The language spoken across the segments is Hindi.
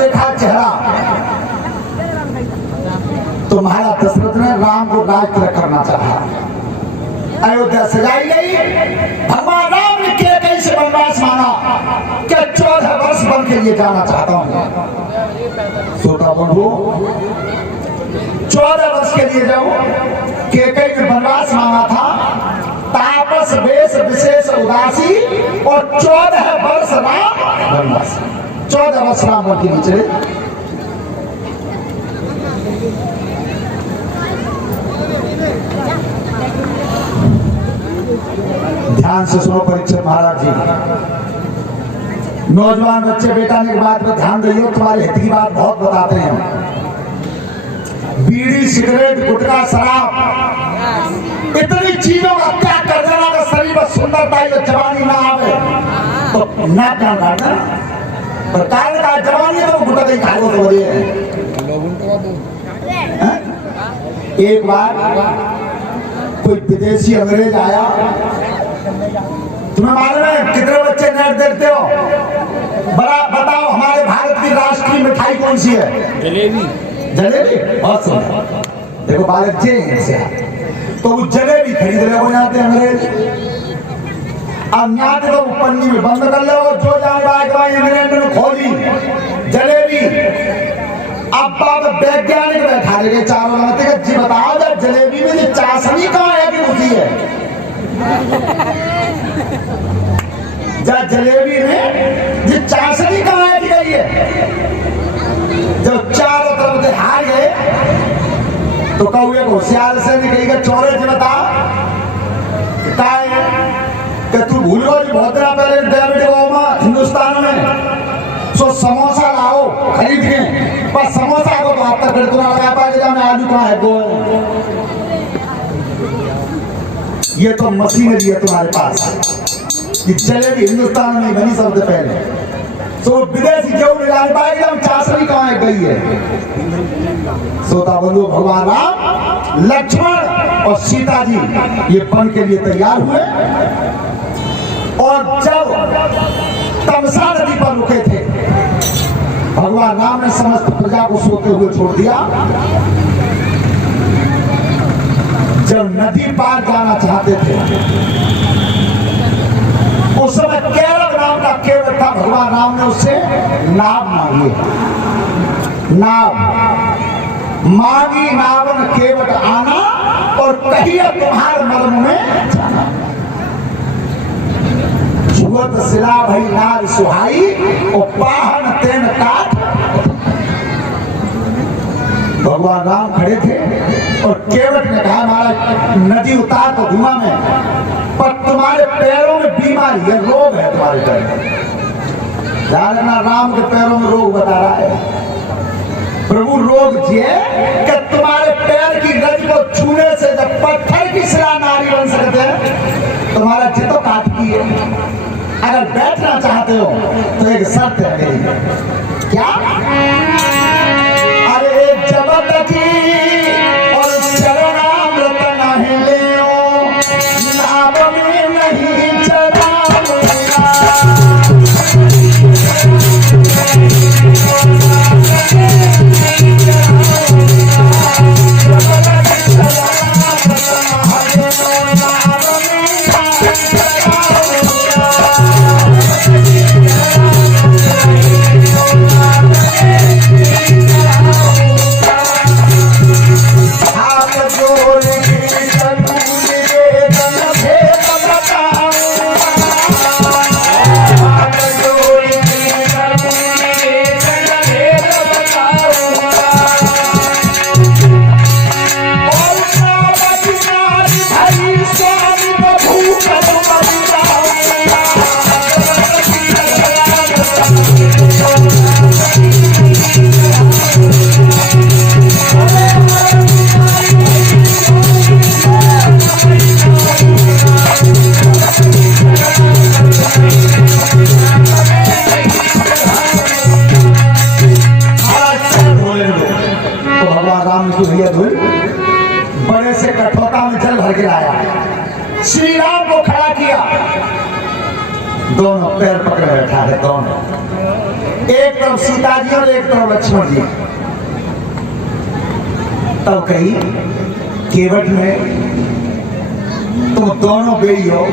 देखा चेहरा तो महाराज दशरथ ने राम को राज तिलक करना चाहा। अयोध्या सजाई गई। भगवान राम ने कैकई से वनवास मांगा कि 14 वर्ष वन के लिए जाना चाहता हूं। सोता बंधु 14 वर्ष के लिए जाओ। कैकई ने वनवास मांगा था, तापस वेश विशेष उदासी, और 14 वर्ष राम वनवास। 14 वर्ष राम वन के लिए चले। ध्यान से सुनो परीक्षित महाराज जी। नौजवान बच्चे बेटा ने बात पर ध्यान दियो, तुम्हारे हित की बात बहुत बताते हैं। बीड़ी सिगरेट गुटखा शराब इतनी चीजों का त्याग कर देना का शरीर में सुंदरता या जवानी ना आवे तो ना क्या करना पर काल का जवानी तो गुटखा ही खा लो तो बढ़िया है। एक बार कोई विदेशी अंग्रेज आया। तुम्हें मालूम है कितने बच्चे नेट देखते हो? बड़ा बताओ, हमारे भारत की राष्ट्रीय मिठाई कौन सी है? जलेबी। जलेबी बहुत सुंदर। देखो बालक जी से तो वो जलेबी खरीद रहे हो यहाँ अंग्रेज। अब यहाँ तो पन्नी में बंद कर लो, जो जाए इंग्लैंड में खोली जलेबी। अब बाप वैज्ञानिक बैठा रहे चारों लगाते जी बताओ जब जलेबी में जो चाशनी कहाँ है कि होती है? जब जलेबी में जो चाशनी कहाँ है कि गई है? जब चारों तरफ से हार गए तो कौए को होशियार से निकलेगा चौरे से बता कि तू भूल गई बहुत दिन पहले हिंदुस्तान में सो समोसा लाओ खरीद के, बस समोसा को तो आप तक फिर लगा पाएगा आलू कहाँ है गोल। ये तो मशीनरी है तुम्हारे पास कि जलेबी हिंदुस्तान में बनी सबसे पहले, तो विदेशी जो जान पाएगा चाशनी कहाँ गई है। सोता बंधु भगवान राम लक्ष्मण और सीता जी ये वन के लिए तैयार हुए और जब तमसा नदी पर रुके थे भगवान राम ने समस्त प्रजा को सोते हुए छोड़ दिया। जब नदी पार जाना चाहते थे उस समय केवट नाम का केवट था। भगवान राम ने उससे नाव मांगी। नाव मांगी नावन केवट आना और कहिए तुम्हारे मर्म में जाना। जुगत सिला भई नार सुहाई और पाहन तेन काट। भगवान राम खड़े थे और केवट ने कहा महाराज नदी उतार तो धुआं में, पर तुम्हारे पैरों में बीमारी है, रोग है तुम्हारे पैर। जानना राम के पैरों में रोग बता रहा है। प्रभु रोग ये कि तुम्हारे पैर की रज को छूने से जब पत्थर की शिला नारी बन सकते हैं, तुम्हारा चित्त काटती है। अगर बैठना चाहते हो तो एक शर्त है मेरी। क्या? अरे जबत की और चरणामृत नहीं ले नाव में नहीं चला बड़े से कठोता में जल भर के लाया। श्री राम को खड़ा किया। दोनों पैर पकड़े बैठा है, दोनों, एक तरफ सीता जी और एक तरफ लक्ष्मण जी। तब कही केवट में तुम दोनों बेई हो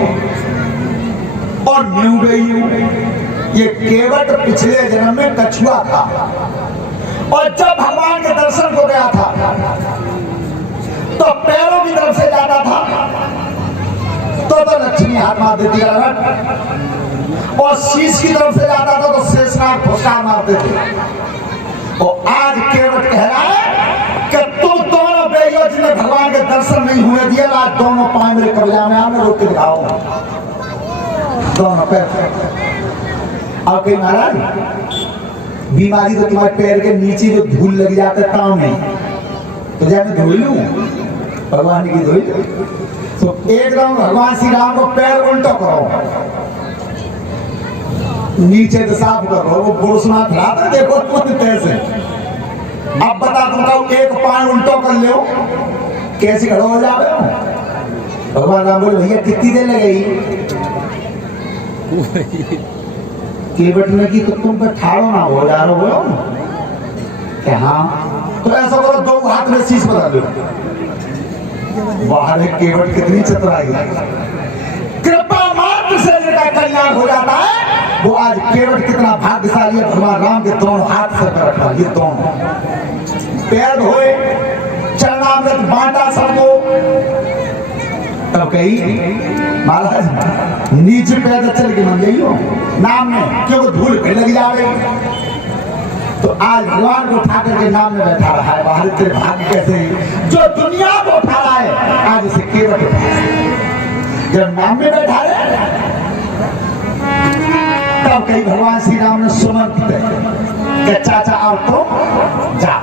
और न्यू बेई हो। ये केवट पिछले जन्म में कछुआ था और जब भगवान के दर्शन को गया था तो पैरों की तरफ से जाता था तो लक्ष्मी हाथ मार देती है और शीश की तरफ से जाता था तो शेषनाग फुसकार मारते थे। और आज केवट कह रहा है कि तुम दोनों बेइयो जिन्हें भगवान के दर्शन नहीं हुए दिए, आज दोनों पांव मेरे कब्जा में आने रोक के दिखाओ, दोनों पैर। और कहीं महाराज बीमारी तो तुम्हारे पैर के नीचे जो धूल लग जाते पांव में, तो जब मैं धोई लूं भगवान की धोई, तो एकदम भगवान श्री राम को पैर उल्टा करो, नीचे से साफ करो, वो बुरसना खिलाते देखो कैसे। अब बता तुमको एक पांव उल्टो कर लो कैसे खड़ो हो जावे हो। भगवान राम बोले भैया कितनी देर लगेगी? केवट ने की तो तुम पे ठाड़ो ना हो जा रहे हो कि हाँ, तो ऐसा करो दो हाथ में शीश बना लो। बाहर एक केवट कितनी चतुराई है, कृपा मात्र से जिनका कल्याण हो जाता है वो आज केवट कितना भाग्यशाली है। भगवान राम के दोनों हाथ से रखा, ये दोनों पैर धोए, चरणामृत बांटा सबको। तब कही महाराज नीचे पैदल चल के मन गई हो नाम में, क्यों धूल पे लग जावे। तो आज भगवान को उठा करके नाम में बैठा रहा है। बाहर तेरे भाग्य कैसे जो दुनिया को उठा रहा है आज उसे केवट उठा, जब नाम में बैठा रहे। तब कहीं भगवान श्री राम ने सुमंत कि चाचा आओ तो जा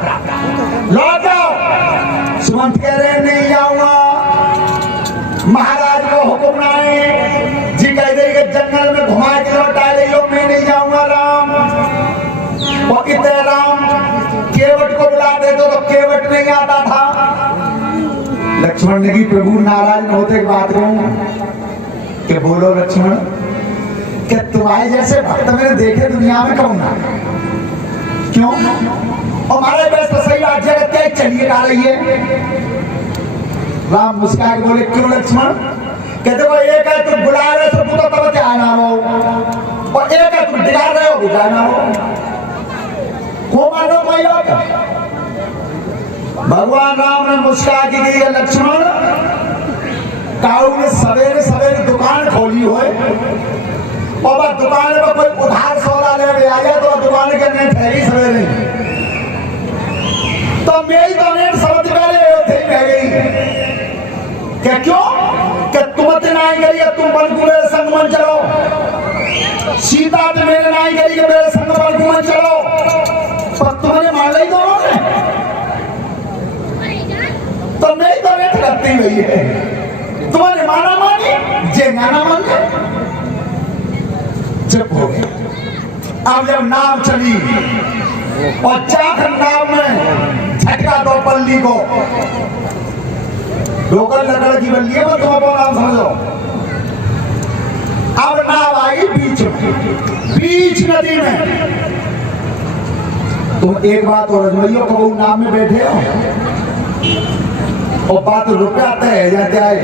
लौट जाओ। सुमंत कह रहे नहीं जाऊंगा, महाराज को हुक्म ना है जी, कह दे कि जंगल में घुमा के लौटा ले लो, मैं नहीं जाऊंगा राम। और इतने राम केवट को बुला दे तो केवट नहीं आता था। लक्ष्मण ने की प्रभु नाराज न होते बात कहूं कि बोलो लक्ष्मण कि तुम्हारे जैसे भक्त मैंने देखे दुनिया में कौन ना, क्यों हमारे पास तो सही बात जगत क्या चलिए आ रही है। राम मुस्कुरा के बोले क्यों लक्ष्मण? कहते वो एक है तुम बुला रहे हो तो तब क्या आना हो, और एक है तुम दिला रहे हो बुझाना हो, को मानो कोई और। भगवान राम ने मुस्कुरा के गई है लक्ष्मण, काऊ ने सवेरे सवेरे दुकान खोली हो और बस दुकान में कोई उधार सौदा ले आ जाए तो दुकान के नेट है ही सवेरे, तो मेरी तो नेट समझ पहले थे रह गई। क्या क्यों कि तुम नहीं करी तुम बन मेरे संग मन चलो, सीता तो मेरे नहीं करी मेरे संग बन मन चलो, पर तुमने मान ली दोनों ने, तो मेरी तो नेट करती गई है, तुम्हारे माना मानी जे नाना मान गए। चुप हो गए। अब जब नाव चली और चाखर नाव में झटका दो पल्ली को, लोकल लकड़ की बल्ली है, तुम अपना नाम समझो। अब नाव आई बीच नदी में। तुम एक बात और रजमैयो कबू नाव में बैठे हो और बात रुपया तय जाते आए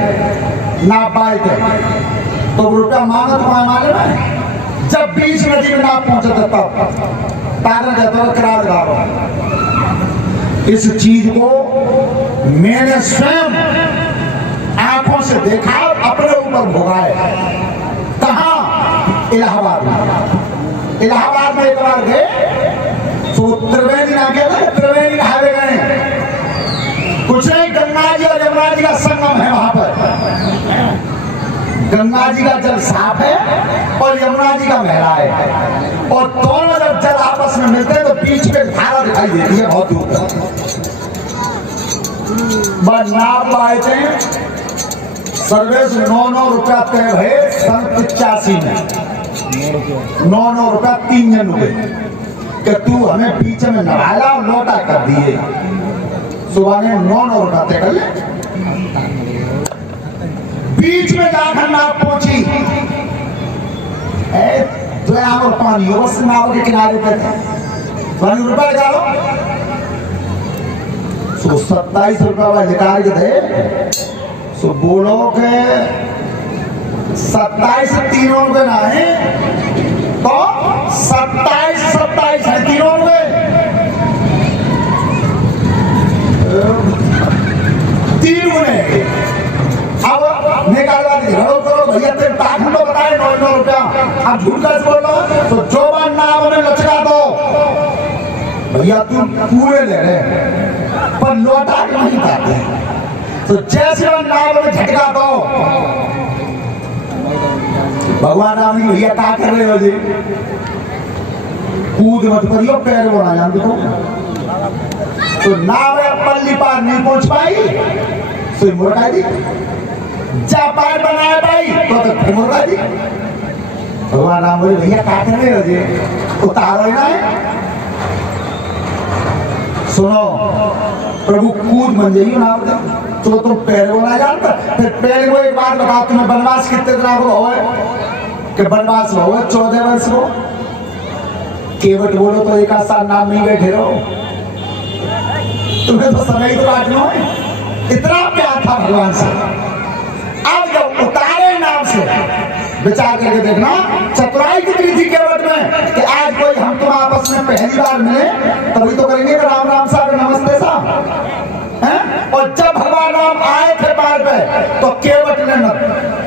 ना पाए थे तो रुपया मांगा तुम्हारे माले में। जब बीच नदी में नाव पहुंचा तब पागल कहता है किराया दिखाओ। इस चीज को मैंने स्वयं आंखों से देखा और अपने ऊपर भोगाए। कहां? इलाहाबाद में। इलाहाबाद में एक बार गए तो त्रिवेणी ना कहते, त्रिवेणी नहावे गए। कुछ नहीं, गंगा जी और यमुना जी का संगम है वहां पर। गंगा जी का जल साफ है और यमुना जी का महला है, और दोनों जब जल आपस में मिलते हैं तो बीच में धारा दिखाई देती है बहुत दूर तक। नाव आए थे सर्वेश 9 रुपया तय है सन 85 में, 9 रुपया 3 जन हुए कि तू हमें बीच में नवाला और लौटा कर दिए। सुबह ने 9 रुपया तय कर ले। बीच में जाकर नाव पहुंची तो यहाँ पानी हो बस नाव के किनारे पे थे 20 रुपए लगा लो। सो 27 रुपए निकाल के थे। सो बोलो के 27 तीनों रुपए ना है तो 27 है तीनों रुपए। तीन गुने अब निकालवा दी घड़ो करो भैया तेरे ताक तो बताए 9 रुपया। अब झूठ कैसे बोल रहा तो जो बार नाव में लचका दो भैया तुम पूरे ले रहे पर लौटा के नहीं पाते। तो जैसे नाव में झटका दो भगवान राम जी भैया क्या कर रहे हो जी कूद मत करियो पैर बोला जान दो। तो नाव पल्ली पार नहीं पहुंच पाई तो मुर्गा दी जा पार बनाया पाई तो फिर मुर्गा दी। भगवान राम बोले भैया क्या कर रहे हो जी उतारो ना सुनो प्रभु कूद बन जाइए ना तो तुम पैर बोला जानता। फिर पैर को एक बात बताओ तुम्हें वनवास कितने दिन हो कि वनवास हो 14 वर्ष को केवट बोलो तो एक साल नाम नहीं बैठे रहो। तुम्हें तो समय तो काटना है इतना प्यार था भगवान से। अब जब उतारे नाम से विचार करके देखना चतुराई कितनी थी केवट में कि आज कोई हम तुम आपस में पहली बार मिले तभी तो करेंगे राम राम साहब नमस्ते साहब हैं। और जब भगवान राम आए थे पार पे तो केवट ने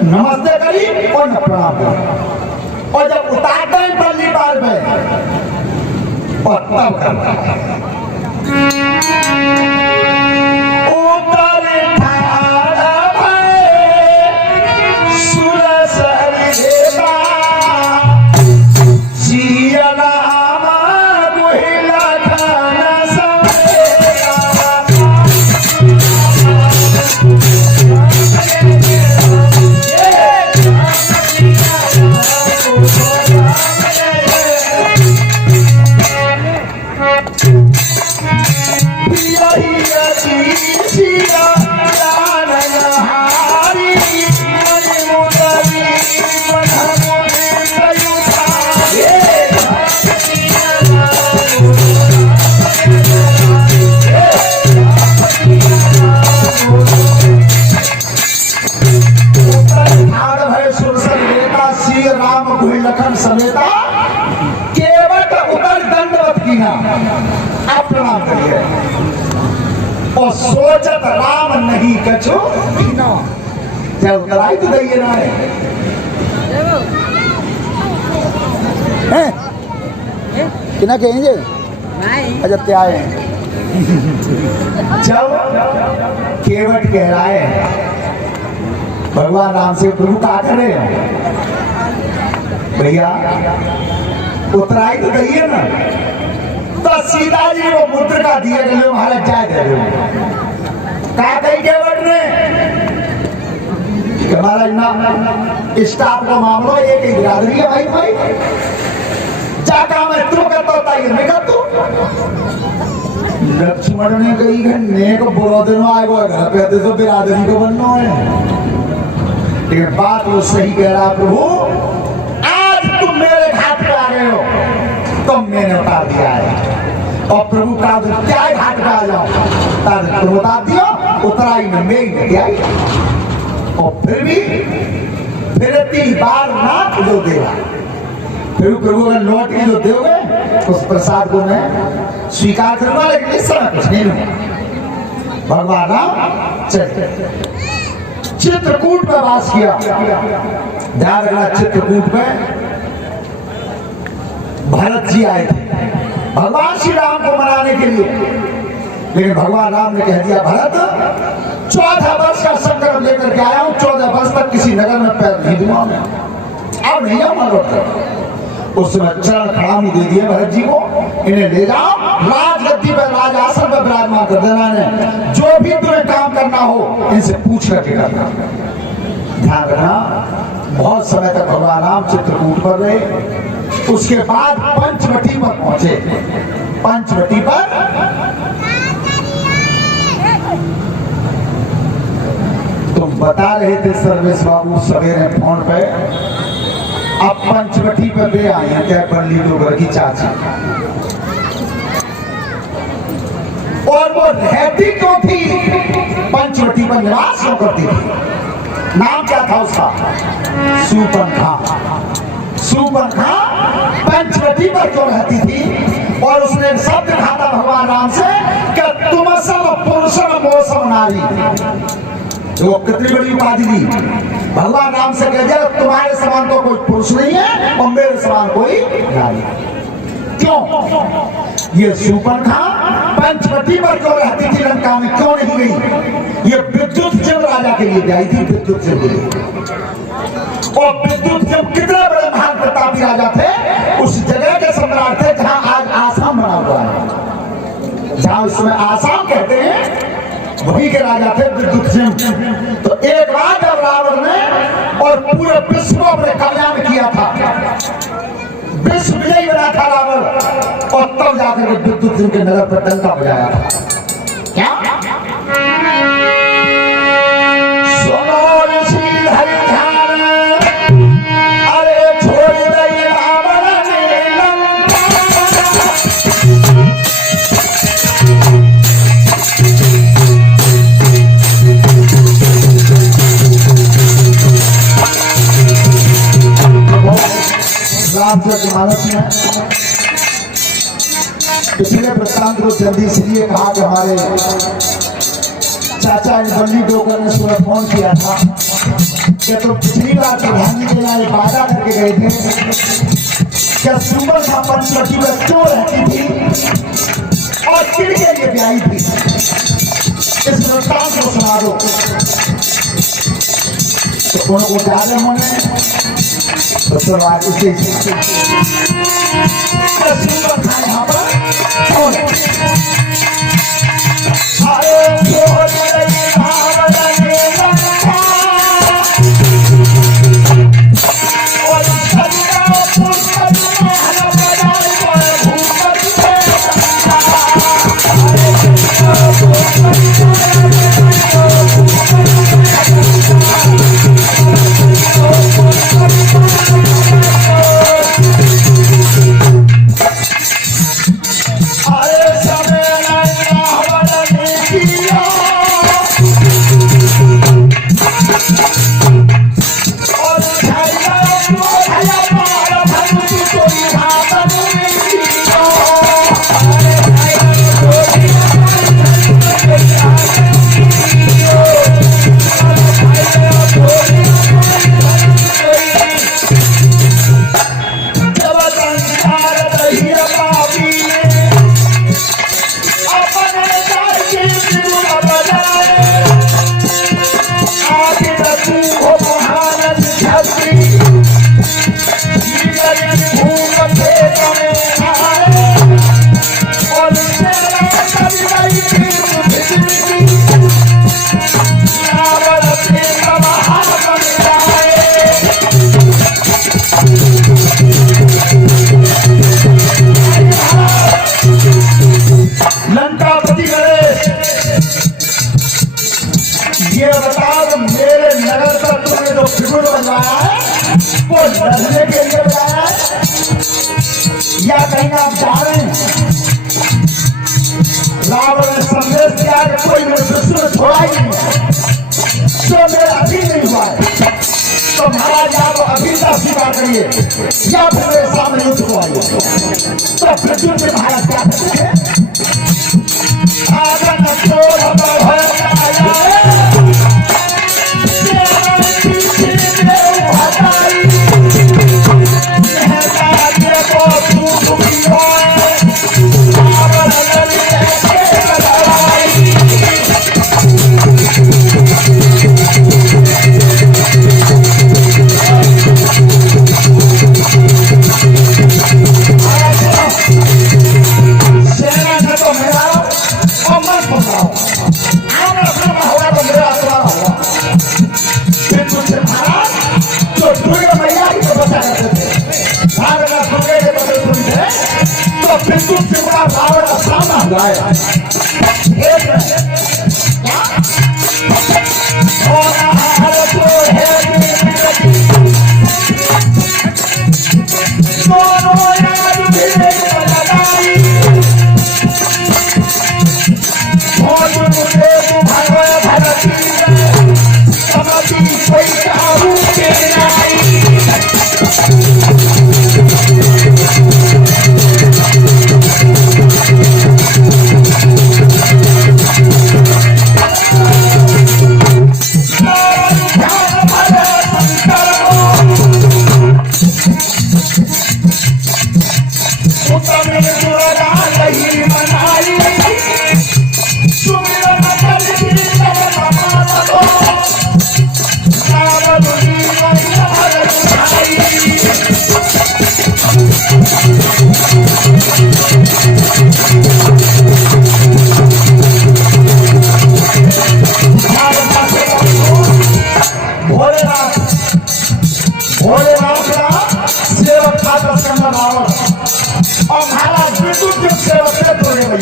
नमस्ते करी और न प्रणाम करी। और जब उतारते हैं पल्ली पार पे और तब करना लखन समेता केवट उतर दंडवत की ना आप प्रणाम करिए और सोचत राम नहीं कछो बिना जब उतराई तो दइए ना है किना कहेंगे अच्छा क्या है। जब केवट कह रहा है भगवान राम से प्रभु क्या कर रहे हैं भैया उतराई तो दइए ना तो सीता जी वो मुद्रिका दिए गए महाराज जाए दे कहा कही केवट ने कि महाराज ना स्टाफ को मामलो एक ही बिरादरी है भाई भाई जाका मैं तू करता होता है मैं कर तू लक्ष्मण ने कही कि नेक बुरो दिन आएगो घर पे तो बिरादरी को बनना है। लेकिन बात वो सही कह रहा प्रभु तुम मेरे घाट पे आ गए हो तो मैंने उतार दिया है और प्रभु का क्या घाट पे आ जाओ तुम उतार दियो उतराई में मेरी क्या और फिर भी फिर 3 बार ना जो देगा फिर प्रभु अगर लौट के जो दोगे उस प्रसाद को मैं स्वीकार करूंगा। लेकिन इस समय कुछ नहीं लूंगा। भगवान राम चित्रकूट में वास किया। ध्यान रखना चित्रकूट में भरत जी आए थे भगवान श्री राम को मनाने के लिए। लेकिन भगवान राम ने कह दिया भरत 14 वर्ष का संकल्प लेकर के आया हूं 14 वर्ष तक किसी नगर में पैर नहीं दूंगा मैं अब नहीं आऊंगा लौट कर। उस समय चरण खड़ामी दे दिए भरत जी को इन्हें ले जाओ राजगद्दी पर राज आसन पर विराजमान कर देना है। जो भी तुम्हें काम करना हो इनसे पूछ करके करना। ध्यान रखना बहुत समय तक भगवान राम चित्रकूट पर रहे। उसके बाद पंचवटी पर पहुंचे। पंचवटी पर तुम बता रहे थे सर्वेश बाबू सवेरे फोन पे अब पंचवटी पर वे आए हैं क्या बल्ली डोगर की चाची, और वो रहती क्यों थी पंचवटी पर, निवास क्यों करती थी? नाम क्या था उसका? सूपनखा। सूपनखा पंचवटी पर क्यों रहती थी? और उसने एक शब्द कहा था भगवान राम से कि तुम सब पुरुषम मोसम नारी। तो कितनी बड़ी उपाधि दी भगवान राम से, कह दिया तुम्हारे समान तो कोई पुरुष नहीं है और मेरे समान कोई नारी। क्यों? ये सूपनखा पंचवटी पर क्यों रहती थी, लंका में क्यों नहीं गई? ये विद्युत जब राजा के लिए गई थी, विद्युत जब के लिए। और विद्युत जब कितने बड़े महान प्रतापी राजा थे, उस जगह के सम्राट थे जहां आज आसाम बना हुआ है, जहां उसमें आसाम कहते हैं, वही के राजा थे विद्युत सिंह। तो एक बार जब रावण ने और पूरे विश्व को अपने कल्याण किया था, विश्व विजयी बना था रावण, और तब जाकर के विद्युत सिंह के नगर पर डंका बजाया था। क्या? मानस में पिछले वृत्तांत को जल्दी इसलिए कहा कि हमारे चाचा बल्ली डोगर ने सुबह फोन किया था कि तो पिछली बार प्रधान जी के यहाँ वादा करके गए थे कि सूपनखा पंचवटी में क्यों रहती थी और किन के लिए ब्याही थी। इस वृत्तांत को सुना दो। तो उनको ज्यादा होने तो शुरुआत इसे सूपनखा यहाँ पर या कहीं आप जा रहे हैं। रावण ने संदेश दिया कि कोई मेरे विष्णु में छोड़ा ही नहीं, जो मेरा अभी नहीं हुआ है, तो महाराज आप अभी का स्वीकार करिए या फिर मेरे सामने युद्ध को आइए। तो प्रद्युम्न से महाराज क्या कहते हैं? आगन चोर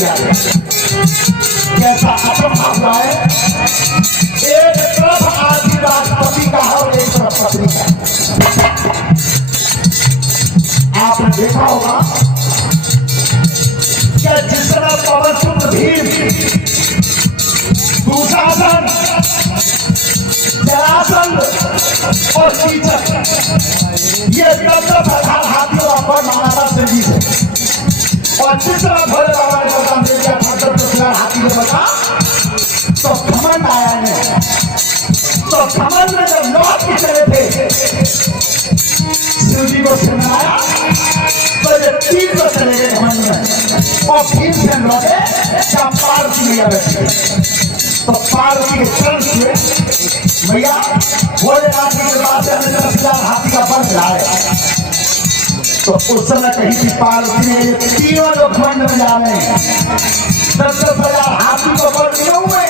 दिया कैसा अचंभा हुआ है। एक तरफ आदि राष्ट्रपति का है और एक तरफ पत्नी का। आपने देखा होगा कि जिस तरह पवन सुत भीम, दुशासन, जरासंध और कीचक, ये 10,000 हाथियों पर माना सिंह जी से। और जिस तरह भोले बाबा ने वरदान दे दिया 10,000 हाथी ने बता, तो घमंड आया है। तो घमंड में जब लौट के चले थे शिव जी को सुनाया, तो ये 3 को चले गए घमंड में। और भीम से लौटे क्या पार्वती मैया बैठे। तो पार्वती के चरण से मैया भोलेनाथ के पास से हमें 10,000 हाथी का बल मिलाए। तो उस समय कही थी पार्वती ने ये 3 लोग घमंड में जा रहे हैं, 10,000 हाथी को बल मिले हुए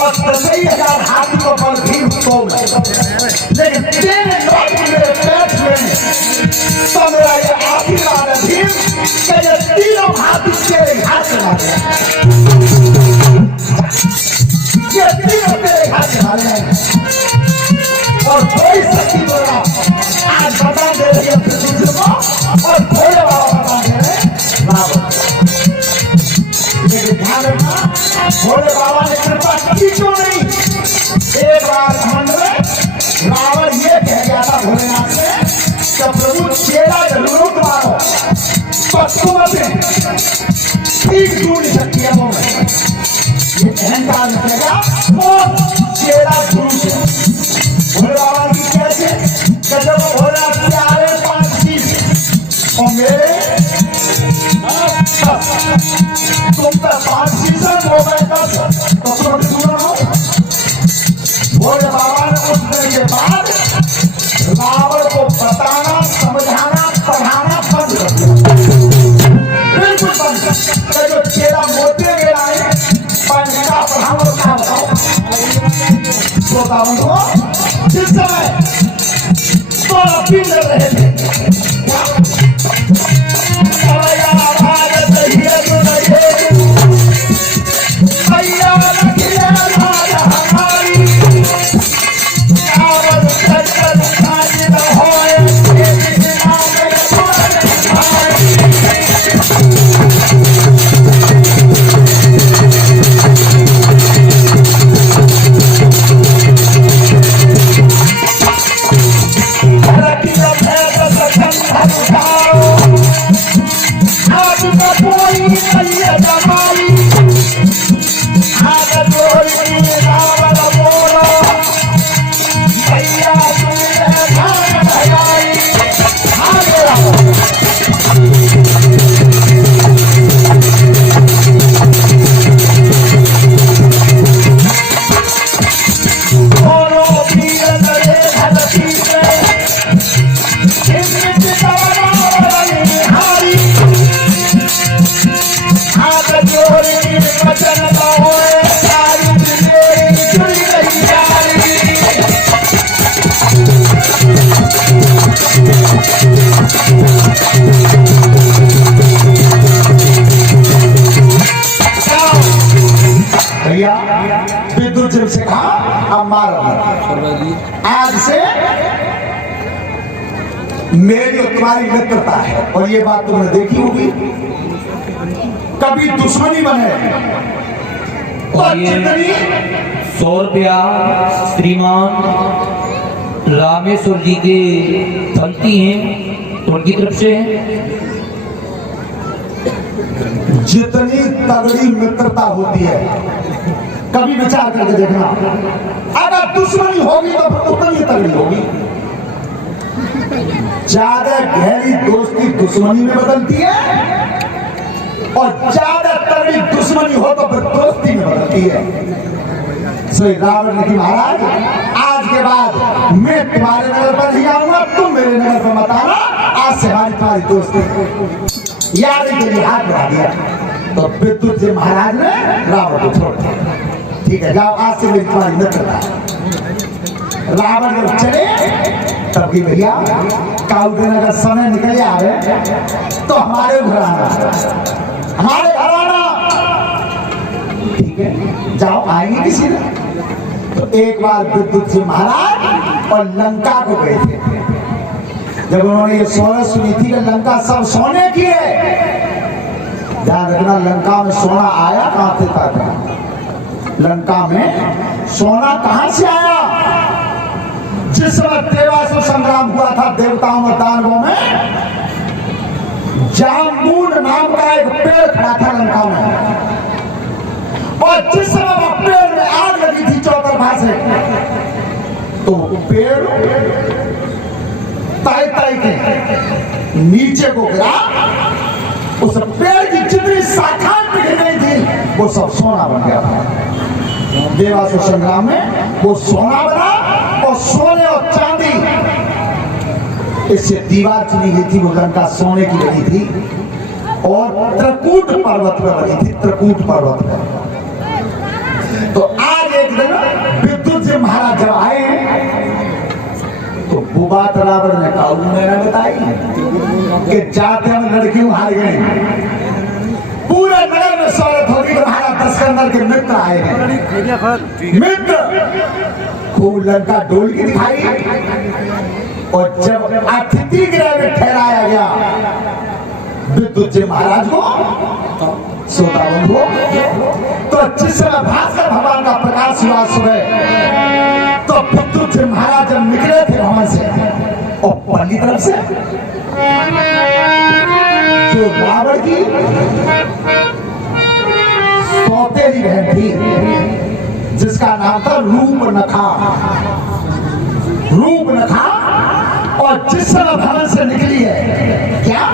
और 10,000 हाथी को बल भीम को लेकिन 3 लोग मेरे पेट में। तो मेरा ये आशीर्वाद है भीम कि ये 3 हाथी तेरे हाथ से मारे, ये 3 तेरे हाथ से मारे हैं। और कोई शक्ति बोला आज बता दे रही है पृथ्वी को, और भोले बाबा बता दे रहे रावण। लेकिन ध्यान रखना भोले बाबा ने कृपा की क्यों नहीं। एक बार घमंड में रावण ये कह गया था भोलेनाथ से कि प्रभु चेला जरूर तुम्हारो, तो तुमसे ठीक दूर नहीं सकती है वो में। ये अहंकार निकलेगा वो चेला गुरु से। भोले बाबा की कैसे जब भोलेनाथ के आ रहे 5 चीज और मेरे तुम पे 5 सीजन हो गए 10, तो तुम दूर हो। भोले बाबा ने उस दिन के बाद रावण को बताना, समझाना, पढ़ाना बंद कर दिया, बिल्कुल बंद। जो चेला मोटे गए आए पढ़ा पढ़ाओ क्या बताओ श्रोताओं को। जिस समय तो अपील कर रहे थे विद्युत से कहा अब मार। आज से मेरी और तुम्हारी मित्रता है, और ये बात तुमने देखी होगी, कभी दुश्मनी बने। और ये 100 रुपया श्रीमान रामेश्वर जी के संती हैं, तो उनकी तरफ से जितनी तगड़ी मित्रता होती है कभी विचार करके देखना, अगर दुश्मनी होगी तो उतनी तगड़ी होगी। ज्यादा गहरी दोस्ती दुश्मनी में बदलती है, और ज्यादा तगड़ी दुश्मनी हो तो फिर दोस्ती में बदलती है। सो रावण ने कि महाराज आज के बाद मैं तुम्हारे नगर पर नहीं आऊंगा, तुम मेरे नगर पर मत आना, आज से हमारी तुम्हारी दोस्ती याद के लिए हाथ बढ़ा दिया। तो विद्युत जी महाराज ने रावण को छोड़ दिया, ठीक है जाओ आज से मेरी तुम्हारी मित्रता है। रावण जब चले तब की भैया काउ देने का समय निकल आवे तो हमारे घर आना। हमारे घर आना। ठीक है, जाओ, आएंगे किसी ने। तो एक बार विद्युत सिंह महाराज और लंका को गए थे। जब उन्होंने ये सोना सुनी थी कि लंका सब सोने की है, ध्यान रखना, लंका में सोना आया कहां से था? लंका में सोना कहां से आया? जिस वक्त देवासुर संग्राम हुआ था देवताओं और दानवों में, जामुन नाम का एक पेड़ खड़ा था लंका में, और जिस समय वो पेड़ में आग लगी थी चौतरफा से, तो पेड़ ताई ताई के नीचे को गिरा। उस पेड़ की जितनी शाखाएं पिघल गई थी वो सब सोना बन गया था। देवासुर संग्राम में वो सोना बना, और सोने और चांदी इससे दीवार चुनी गई थी। वो लंका सोने की बनी थी और त्रिकूट पर्वत पर बनी थी, त्रिकूट पर्वत पर। तो आज एक दिन विद्युत सिंह महाराज जब आए हैं, तो बुबा तरावर ने कहा, मैंने बताई कि जाते हम लड़कियों हार गए, पूरे नगर में शौरत होगी, तुम्हारा दस्कंदर के मित्र आए हैं। मित्र खूब लंका डोल की दिखाई, और जब अतिथि गृह में ठहराया गया विद्युत सिंह महाराज को, श्रोताओं को, तो जिस समय भास्कर भगवान का प्रकाश हुआ सुबह, तो विद्युत सिंह महाराज जब निकले थे भवन से, और पहली तरफ से जो रावण की सौतेली बहन थी, जिसका नाम था रूपनखा, रूपनखा, और जिस समय भवन से निकली है, क्या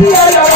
Yeah.